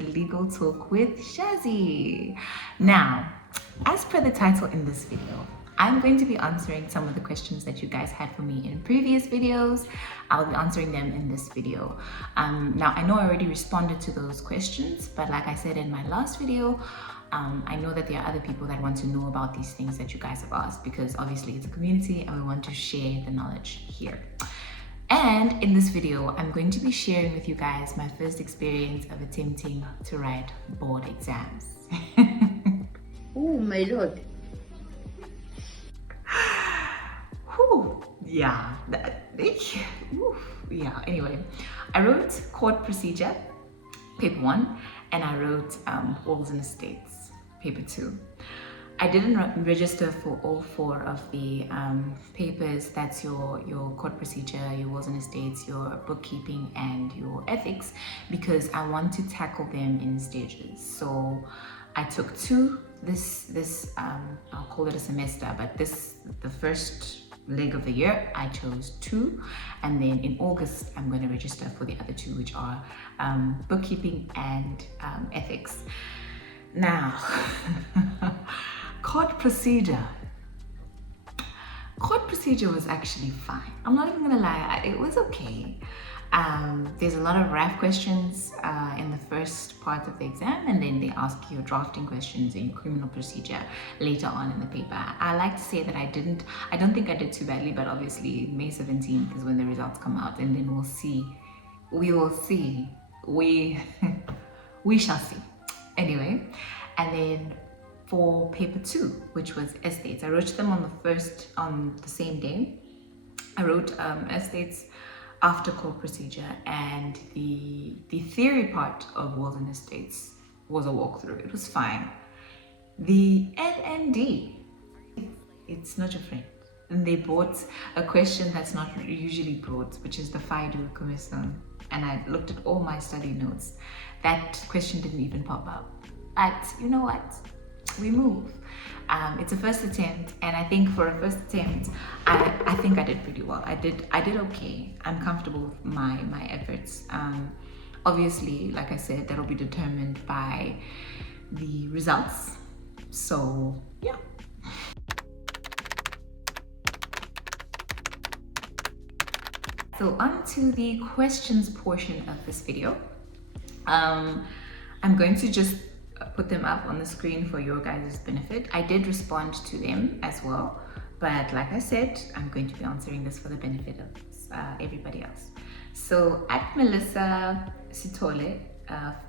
to Legal Talk with Shazzy. Now, as per the title in this video, I'm going to be answering some of the questions that you guys had for me in previous videos. I'll be answering them in this video. Now, I know I already responded to those questions, but like I said in my last video, I know that there are other people that want to know about these things that you guys have asked, because obviously it's a community and we want to share the knowledge here. And in this video, I'm going to be sharing with you guys my first experience of attempting to write board exams. Oh my lord. Whew, yeah, anyway, I wrote court procedure, paper 1, and I wrote Wills and Estates, paper 2. I didn't register for all 4 of the papers. That's your court procedure, your wills and estates, your bookkeeping, and your ethics, because I want to tackle them in stages. So I took 2 this I'll call it a semester, but the first leg of the year I chose 2, and then in August I'm going to register for the other 2, which are bookkeeping and ethics. Now, court procedure was actually fine. I'm not even gonna lie, it was okay. There's a lot of RAF questions in the first part of the exam, and then they ask you drafting questions in criminal procedure later on in the paper. I like to say that I don't think I did too badly, but obviously May 17th is when the results come out, and then we will see. We shall see. Anyway, and then for paper 2, which was estates, I wrote them on the same day. I wrote estates after court procedure, and the theory part of wills and estates was a walkthrough. It was fine. The LND, it's not your friend. And they brought a question that's not usually brought, which is the FIDO commission. And I looked at all my study notes. That question didn't even pop up. But you know what? We move. It's a first attempt, and I think for a first attempt, I think I did pretty well. I did okay. I'm comfortable with my efforts. Obviously, like I said, that'll be determined by the results. So yeah. So on to the questions portion of this video. I'm going to just put them up on the screen for your guys' benefit. I did respond to them as well, but like I said, I'm going to be answering this for the benefit of everybody else. So at Melissa Sitole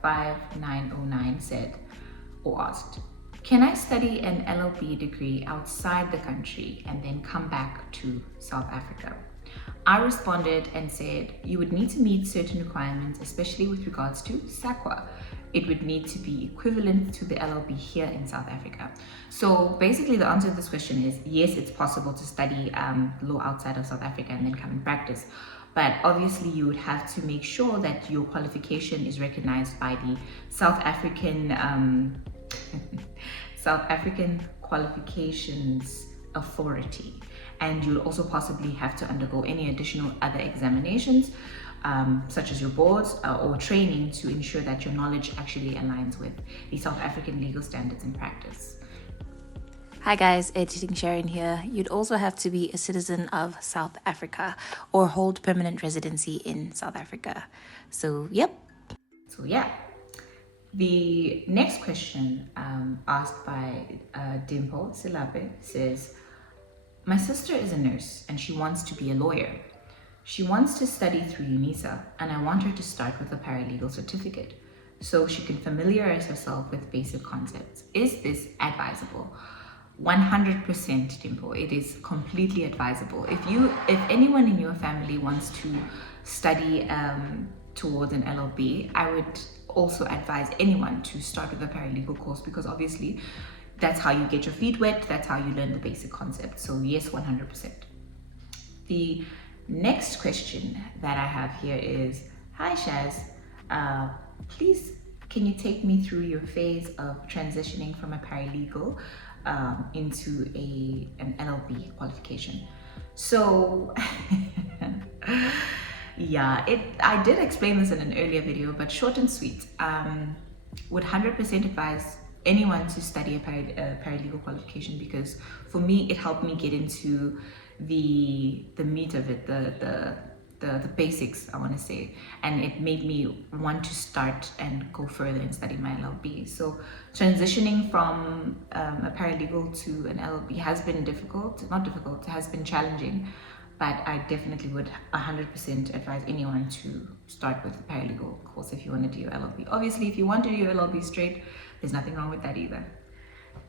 5909 said or asked, can I study an LLB degree outside the country and then come back to South Africa? I responded and said, you would need to meet certain requirements, especially with regards to SAQA. It would need to be equivalent to the LLB here in South Africa. So basically the answer to this question is yes, it's possible to study law outside of South Africa and then come and practice. But obviously you would have to make sure that your qualification is recognized by the South African Qualifications Authority. And you'll also possibly have to undergo any additional other examinations, such as your boards or training, to ensure that your knowledge actually aligns with the South African legal standards in practice. Hi guys, Editing Sharon here. You'd also have to be a citizen of South Africa or hold permanent residency in South Africa. So, yep. So, yeah. The next question asked by Dimple Silape says, my sister is a nurse and she wants to be a lawyer. She wants to study through Unisa, and I want her to start with a paralegal certificate so she can familiarize herself with basic concepts. Is this advisable? 100%, Dimple. It is completely advisable. If anyone in your family wants to study towards an LLB, I would also advise anyone to start with a paralegal course, because obviously that's how you get your feet wet, that's how you learn the basic concepts. So yes, 100%. The next question that I have here is, hi Shaz, please can you take me through your phase of transitioning from a paralegal into an LLB qualification? So yeah, I did explain this in an earlier video, but short and sweet. would 100% advise anyone to study a paralegal qualification, because for me it helped me get into the meat of it, the basics, I want to say, and it made me want to start and go further and study my LLB. So transitioning from a paralegal to an LLB has been not difficult, it has been challenging, but I definitely would 100% advise anyone to start with a paralegal course if you want to do your LLB. Obviously, if you want to do your LLB straight, there's nothing wrong with that either.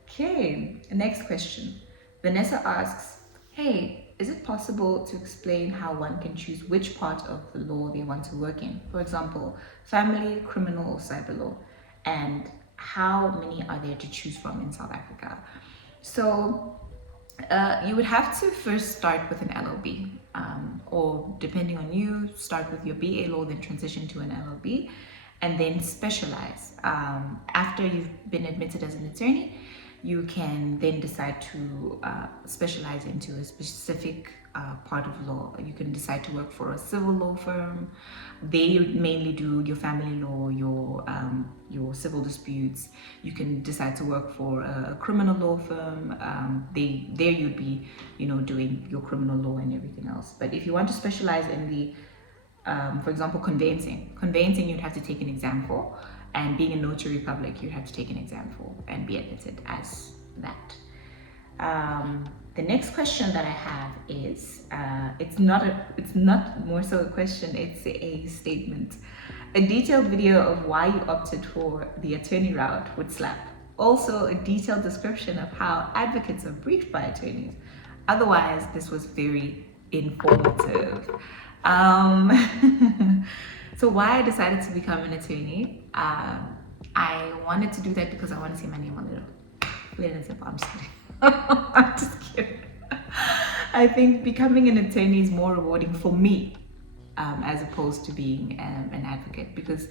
Okay, next question. Vanessa asks, hey, is it possible to explain how one can choose which part of the law they want to work in? For example, family, criminal, or cyber law, and how many are there to choose from in South Africa? So you would have to first start with an LLB, or depending on you, start with your BA law, then transition to an LLB, and then specialize. After you've been admitted as an attorney, you can then decide to specialize into a specific part of law. You can decide to work for a civil law firm. They mainly do your family law, your civil disputes. You can decide to work for a criminal law firm. There you'd be, doing your criminal law and everything else. But if you want to specialize in the, for example, conveyancing, you'd have to take an exam for. And being a notary public, you have to take an exam for and be admitted as that. The next question that I have is, it's not more so a question, it's a statement. A detailed video of why you opted for the attorney route would slap. Also, a detailed description of how advocates are briefed by attorneys. Otherwise, this was very informative. So why I decided to become an attorney, I wanted to do that because I want to see my name on it. I'm just kidding. I'm just kidding. I think becoming an attorney is more rewarding for me, as opposed to being an advocate, because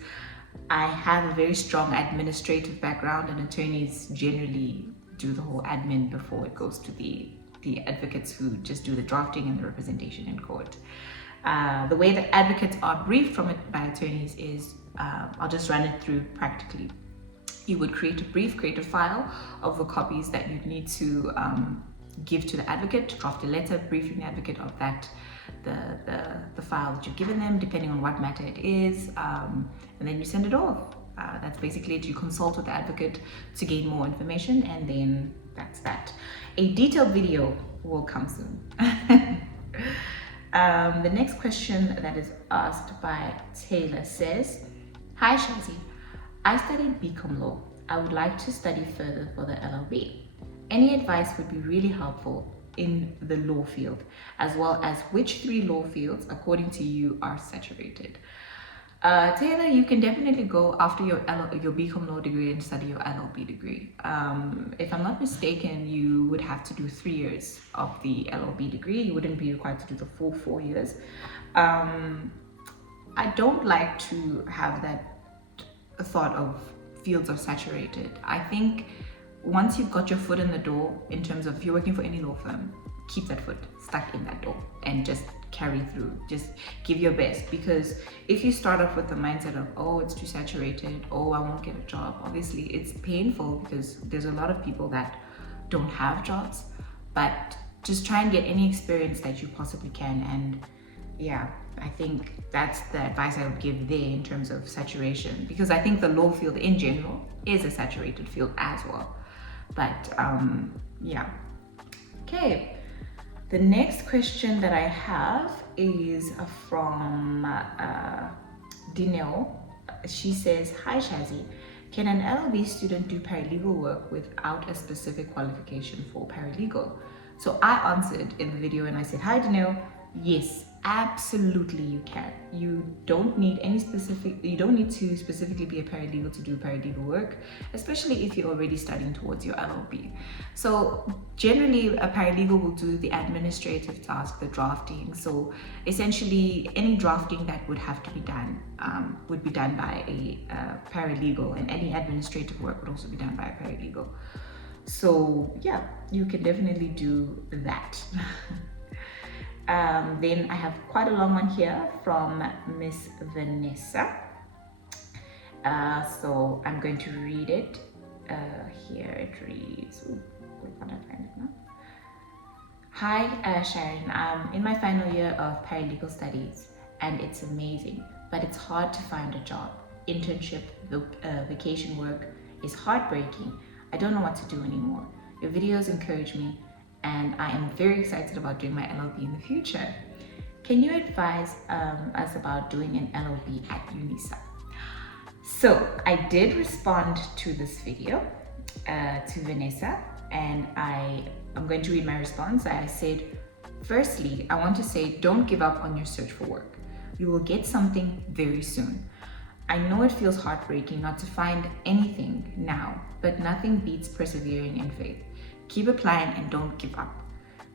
I have a very strong administrative background, and attorneys generally do the whole admin before it goes to the advocates who just do the drafting and the representation in court. The way that advocates are briefed from it by attorneys is, I'll just run it through practically. You would create a file of the copies that you'd need to give to the advocate, draft a letter briefing the advocate of that, the file that you've given them, depending on what matter it is, and then you send it off. That's basically it. You consult with the advocate to gain more information, and then that's that. A detailed video will come soon. The next question that is asked by Taylor says, hi Shazi, I studied BCom law. I would like to study further for the LLB. Any advice would be really helpful in the law field, as well as which 3 law fields, according to you, are saturated. Taylor, you can definitely go after your BCom law degree and study your LLB degree. If I'm not mistaken, you would have to do 3 years of the LLB degree. You wouldn't be required to do the full 4 years. I don't like to have that thought of fields are saturated. I think once you've got your foot in the door, in terms of if you're working for any law firm, keep that foot stuck in that door and just carry through. Just give your best, because if you start off with the mindset of, oh, it's too saturated, oh, I won't get a job, obviously it's painful, because there's a lot of people that don't have jobs. But just try and get any experience that you possibly can. And yeah, I think that's the advice I would give there in terms of saturation, because I think the law field in general is a saturated field as well. But yeah. Okay. The next question that I have is from Dineo. She says, hi Shazi, can an LLB student do paralegal work without a specific qualification for paralegal? So I answered in the video and I said, hi Dineo, yes, absolutely you can. You don't need to specifically be a paralegal to do paralegal work, especially if you're already studying towards your LLB. So generally a paralegal will do the administrative task, the drafting. So essentially any drafting that would have to be done would be done by a paralegal, and any administrative work would also be done by a paralegal. So yeah, you can definitely do that. Then I have quite a long one here from Miss Vanessa. So I'm going to read it. Here it reads, we can't find it now. Hi, Sharon. I'm in my final year of paralegal studies and it's amazing, but it's hard to find a job. Internship, vacation work is heartbreaking. I don't know what to do anymore. Your videos encourage me and I am very excited about doing my LLB in the future. Can you advise us about doing an LLB at Unisa? So I did respond to this video to Vanessa, and I'm going to read my response. I said, firstly, I want to say don't give up on your search for work. You will get something very soon. I know it feels heartbreaking not to find anything now, but nothing beats persevering in faith. Keep applying and don't give up.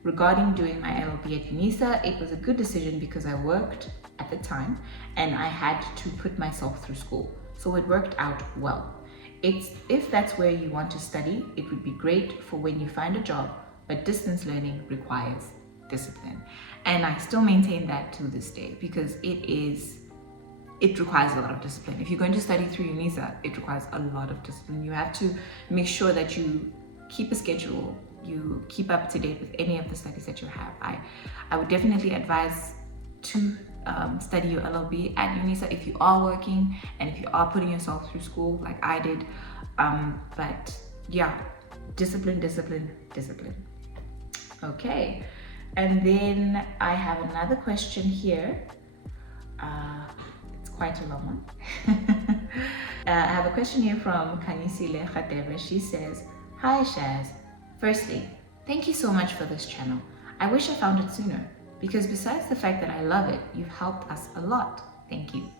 Regarding doing my LLB at Unisa, it was a good decision because I worked at the time and I had to put myself through school. So it worked out well. If that's where you want to study, it would be great for when you find a job, but distance learning requires discipline. And I still maintain that to this day because it requires a lot of discipline. If you're going to study through Unisa, it requires a lot of discipline. You have to make sure that you keep a schedule, you keep up to date with any of the studies that you have. I would definitely advise to study your LLB at Unisa if you are working and if you are putting yourself through school like I did. But yeah, discipline. Okay, and then I have another question here. It's quite a long one. I have a question here from Kanisile Khadebe. She says, hi Shaz. Firstly, thank you so much for this channel. I wish I found it sooner because besides the fact that I love it, you've helped us a lot. Thank you.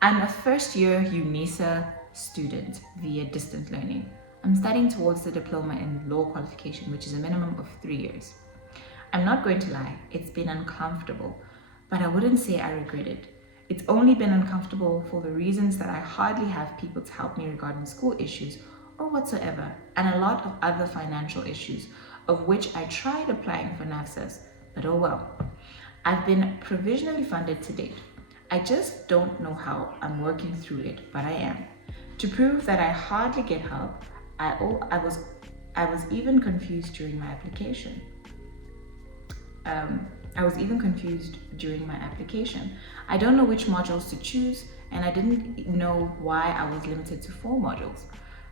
I'm a first year Unisa student via distant learning. I'm studying towards the diploma in law qualification, which is a minimum of 3 years. I'm not going to lie, it's been uncomfortable, but I wouldn't say I regret it. It's only been uncomfortable for the reasons that I hardly have people to help me regarding school issues or whatsoever, and a lot of other financial issues, of which I tried applying for NAFSAs, but oh well. I've been provisionally funded to date. I just don't know how I'm working through it, but I am. To prove that I hardly get help, I was even confused during my application. I don't know which modules to choose, and I didn't know why I was limited to 4 modules.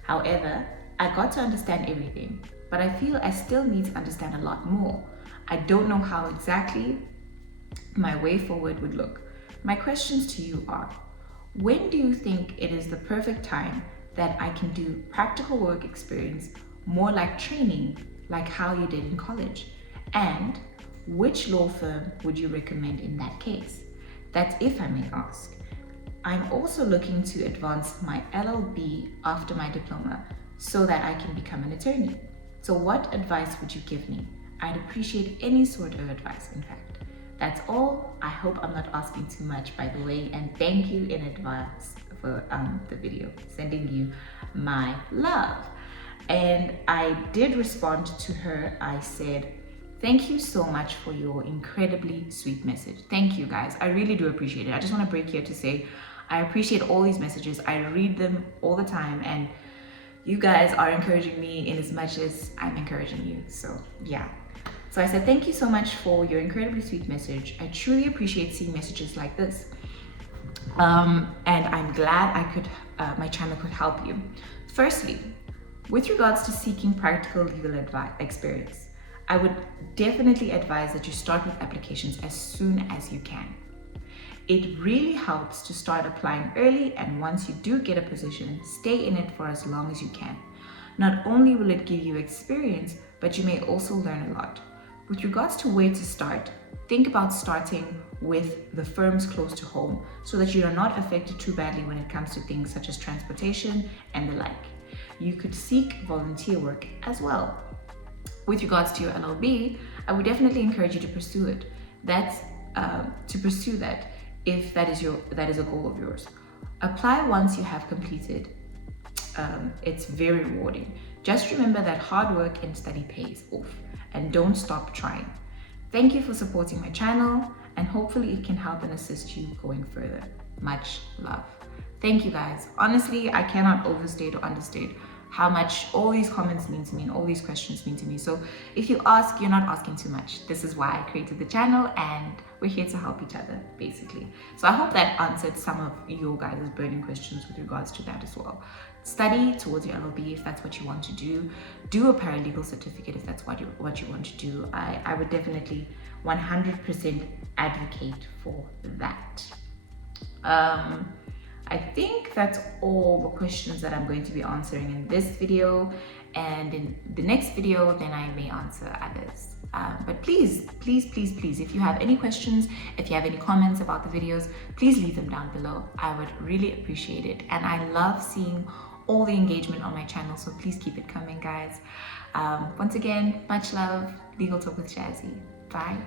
However, I got to understand everything, but I feel I still need to understand a lot more. I don't know how exactly my way forward would look. My questions to you are, when do you think it is the perfect time that I can do practical work experience, more like training, like how you did in college? And which law firm would you recommend in that case? That's if I may ask. I'm also looking to advance my LLB after my diploma so that I can become an attorney. So what advice would you give me? I'd appreciate any sort of advice, in fact. That's all. I hope I'm not asking too much, by the way, and thank you in advance for the video. Sending you my love. And I did respond to her. I said, thank you so much for your incredibly sweet message. Thank you guys. I really do appreciate it. I just want to break here to say I appreciate all these messages. I read them all the time and you guys are encouraging me in as much as I'm encouraging you. So yeah. So I said, thank you so much for your incredibly sweet message. I truly appreciate seeing messages like this. And I'm glad my channel could help you. Firstly, with regards to seeking practical legal experience, I would definitely advise that you start with applications as soon as you can. It really helps to start applying early, and once you do get a position, stay in it for as long as you can. Not only will it give you experience, but you may also learn a lot. With regards to where to start, think about starting with the firms close to home so that you are not affected too badly when it comes to things such as transportation and the like. You could seek volunteer work as well. With regards to your LLB, I would definitely encourage you to pursue it. If that is a goal of yours. Apply once you have completed. It's very rewarding. Just remember that hard work and study pays off, and don't stop trying. Thank you for supporting my channel, and hopefully it can help and assist you going further. Much love. Thank you guys. Honestly, I cannot overstate or understate how much all these comments mean to me and all these questions mean to me. So if you ask, you're not asking too much. This is why I created the channel, and we're here to help each other, basically. So I hope that answered some of your guys' burning questions with regards to that as well. Study towards your LLB if that's what you want to do. Do a paralegal certificate if that's what you want to do. I would definitely 100% advocate for that. I think that's all the questions that I'm going to be answering in this video, and in the next video then I may answer others. But please, if you have any questions, if you have any comments about the videos, please leave them down below. I would really appreciate it, and I love seeing all the engagement on my channel, so please keep it coming, guys. Once again, much love. Legal Talk with Jazzy. Bye.